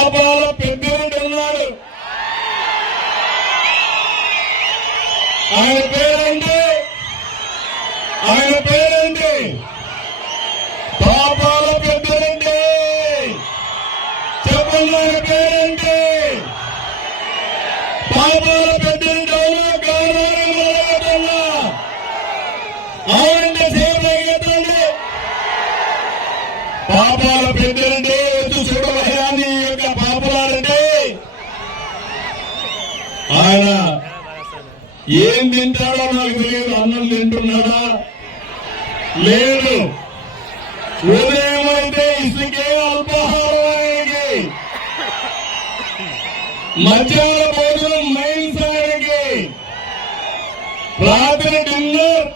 పాపాల పెద్దిరెడ్డి ఉన్నాడు. ఆయన పేరేంటి? పాపాల పెద్దిరెడ్డి. చెప్పండి ఆయన పేరేంటి? పాపాల పెద్దిరెడ్డి. అవునండి, సేవలండి. పాపాల పెద్దిరెడ్డి చూడవయాన్ని యొక్క పాపలాడండి. ఆయన ఏం తింటాడో నాకు తెలియదు. అన్నం తింటున్నాడా? లేదు. ఉదయం అయితే ఇసుకే అల్పాహారం ఆయనకి, మధ్యాహ్న భోజనం మైన్స్ ఆయనకి, రాత్రి డిన్నర్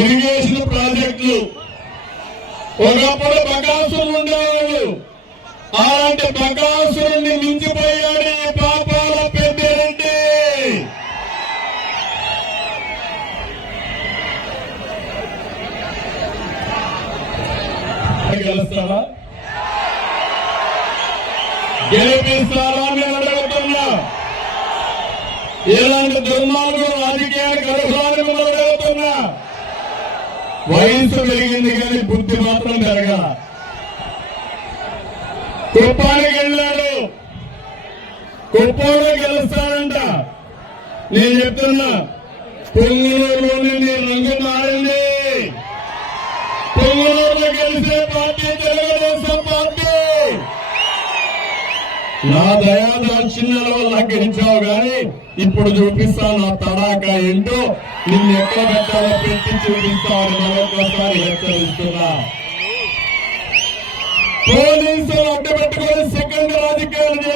ఇరిగేషన్ ప్రాజెక్టులు. ఒకప్పుడు బకాసులు ఉండేవాళ్ళు. అలాంటి బకాసురుణ్ణి మించిపోయాడు ఈ పాపాల పెద్దిరెడ్డి. గెలుస్తారా? గెలిపిస్తారా? నేను అడుగుతున్నా. ఇలాంటి దుర్మార్గులు రాజకీయానికి అర్హులని అడుగుతున్నా. వయసు పెరిగింది కానీ బుద్ధి మాత్రం పెరగల. కుప్పానికి వెళ్ళాడు. కుప్పంలో గెలుస్తాడంట. నేను చెప్తున్నా, పొంగులూరులోనే నీ రంగు మారింది. పొంగులూరులో గెలిచే పార్టీ తెలుగుదేశం పార్టీ. నా దయాదాక్షిణ్యాల వల్ల గెలిచావు కానీ ఇప్పుడు చూపిస్తా నా తడాక ఏంటో. నిన్ను ఎక్కడ పెట్టాలో పెట్టి చూపిస్తాను. మరొకసారి హెచ్చరిస్తున్నా. పోలీసుల